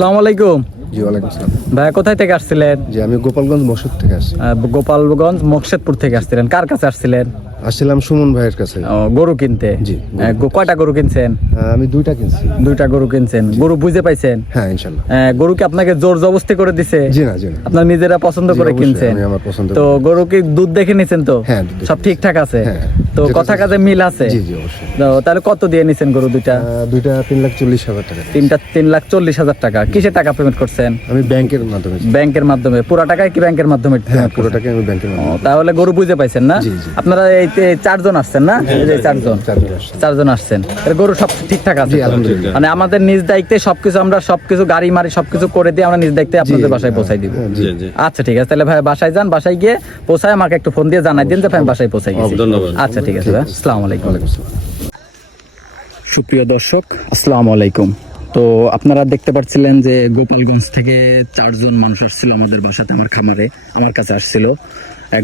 আসসালামু আলাইকুম। জি ওয়ালাইকুম আসসালাম। ভাইয়া কোথায় থেকে আসছিলেন? জি আমি গোপালগঞ্জ মসজিদ থেকে আসছি। গোপালগঞ্জ মকসেদপুর থেকে আসছিলেন। কার কাছে আসছিলেন? আসছিলাম সুমন ভাইয়ের কাছে। গরু কিনতে। জি, কয়টা গরু কিনছেন? আমি দুইটা কিনছি। দুইটা গরু কিনছেন। গরু বুঝে পাইছেন? হ্যাঁ ইনশাল্লাহ। গরু কি আপনাকে জোর জবরদস্তি করে দিছে? জি না জি না। আপনার নিজেরা পছন্দ জি, করে অবশ্যই, কিনছেন? আমি আমার পছন্দ তো করে। গরু কি দুধ দেখে নিছেন তো? হ্যাঁ, দুধ দেখে সব ঠিকঠাক আছে? হ্যাঁ। তো যেটা কথা কাজে মিল আছে? জি জি অবশ্যই। তো তাহলে কত দিয়ে নিছেন গরু দুইটা? দুইটা 3,40,000 টাকা। তিনটা 3,40,000 টাকা। কিসে টাকা পেমেন্ট করছেন? আমি ব্যাংকের মাধ্যমে। ব্যাংকের মাধ্যমে। পুরা টাকায় কি ব্যাংকের মাধ্যমে? হ্যাঁ পুরো টাকা আমি ব্যাংকের মাধ্যমে। তাহলে গরু বুঝে পাইছেন না? জি, জি। আপনারা এই চারজন আসছেন না? এই যে চারজন আসছি। চারজন আসছেন। এর গরু সব ঠিকঠাক আছে? জি আলহামদুলিল্লাহ। মানে আমাদের নিজ দায়িত্বে আমরা সবকিছু গাড়ি মারি সবকিছু করে দিয়ে আমরা নিজ দায়িত্বে আপনাদের বাসায় পৌঁছাই দিব। জি আচ্ছা ঠিক আছে, তাহলে ভাই বাসায় যান, বাসায় গিয়ে পৌঁছায় আমাকে একটু ফোন দিয়ে জানাই দিন যে ভাই বাসায় পৌঁছাই গেছি। ধন্যবাদ। আচ্ছা ঠিক আছে ভাই, আসসালামু আলাইকুম। ওয়ালাইকুম আসসালাম। সুপ্রিয় দর্শক, আসসালামু আলাইকুম। তো আপনারা দেখতে পাচ্ছিলেন যে গোপালগঞ্জ থেকে চারজন মানুষ আসছিল আমাদের বাসাতে, আমার খামারে আমার কাছে আসছিল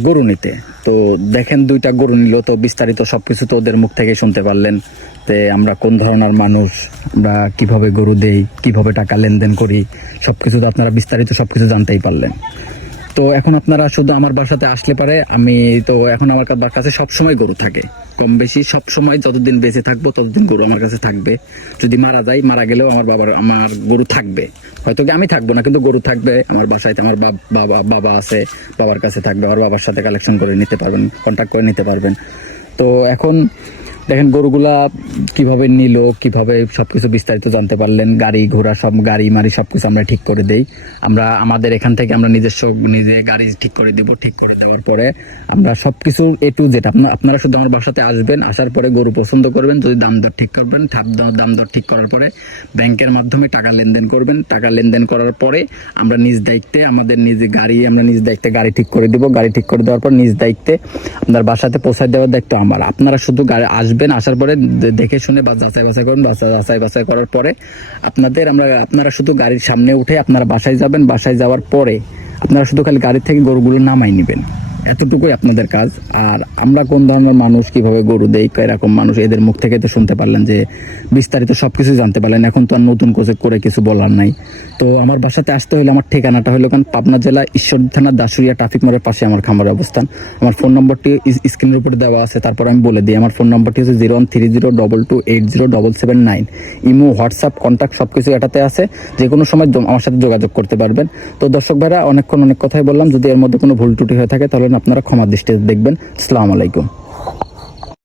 গরু নিতে। তো দেখেন দুইটা গরু নিল, তো বিস্তারিত সবকিছু তো ওদের মুখ থেকে শুনতে পারলেন যে আমরা কোন ধরনের মানুষ, আমরা কিভাবে গরু দেই, কিভাবে টাকা লেনদেন করি, সবকিছু তো আপনারা বিস্তারিত সবকিছু জানতেই পারলেন। তো এখন আপনারা শুধু আমার বাসাতে আসলে পারে, আমি তো এখন আমার কাছে সবসময় গরু থাকে, কম বেশি সবসময়, যতদিন বেঁচে থাকবো ততদিন গরু আমার কাছে থাকবে। যদি মারা গেলেও আমার গরু থাকবে। হয়তো কি আমি থাকবো না, কিন্তু গরু থাকবে আমার বাসায়। আমার বাবা আছে, বাবার কাছে থাকবে। আমার বাবার সাথে কালেকশন করে নিতে পারবেন, কন্ট্যাক্ট করে নিতে পারবেন। তো এখন দেখেন গরুগুলা কিভাবে নিল, কিভাবে সবকিছু বিস্তারিত জানতে পারলেন। গাড়ি ঘোড়া সব গাড়ি মারি সবকিছু আমরা ঠিক করে দেই। আমরা আমাদের এখান থেকে আমরা নিজে গাড়ি ঠিক করে দেব। ঠিক করে দেওয়ার পরে আমরা সবকিছু A to Z, আপনারা শুধু আমার বাসাতে আসবেন, আসার পরে গরু পছন্দ করবেন, যদি দাম দর ঠিক করবেন, দাম দর ঠিক করার পরে ব্যাংকের মাধ্যমে টাকা লেনদেন করবেন। টাকা লেনদেন করার পরে আমরা নিজ দায়িত্বে আমাদের নিজ দায়িত্বে গাড়ি ঠিক করে দেবো। গাড়ি ঠিক করে দেওয়ার পর নিজ দায়িত্বে আপনার বাসাতে পৌঁছায় দেওয়ার দায়িত্ব আমার। আপনারা শুধু গাড়ি আসবেন, আসার পরে দেখে শুনে যাচাই বাছাই করবেন। যাচাই বাছাই করার পরে আপনারা শুধু গাড়ির সামনে উঠে আপনারা বাসায় যাবেন। বাসায় যাওয়ার পরে আপনারা শুধু খালি গাড়ি থেকে গরুগুলো নামাই নেবেন, এতটুকুই আপনাদের কাজ। আর আমরা কোন ধরনের মানুষ, কিভাবে গরু দেই, এরকম মানুষ, এদের মুখ থেকে তো শুনতে পারলেন, যে বিস্তারিত সবকিছু জানতে পারলেন। এখন তো আর নতুন করে কিছু বলার নাই। তো আমার বাসাতে আসতে হলে আমার ঠিকানাটা হলো পাবনা জেলা ঈশ্বরদী থানা দাসুরিয়া ট্রাফিক মোড়ের পাশে আমার খামারের অবস্থান। আমার ফোন নম্বরটি স্ক্রিনের উপরে দেওয়া আছে, তারপর আমি বলে দিই। আমার ফোন নম্বরটি হচ্ছে 013022807779। ইমো, হোয়াটসঅ্যাপ, কন্ট্যাক্ট সবকিছু এটাতে আছে। যে কোনো সময় আমার সাথে যোগাযোগ করতে পারবেন। তো দর্শক ভাইরা, অনেক কথাই বললাম। যদি এর মধ্যে কোনো ভুল ত্রুটি হয়ে থাকে তাহলে আপনারা ক্ষমা দৃষ্টিতে দেখবেন। আসসালামু আলাইকুম।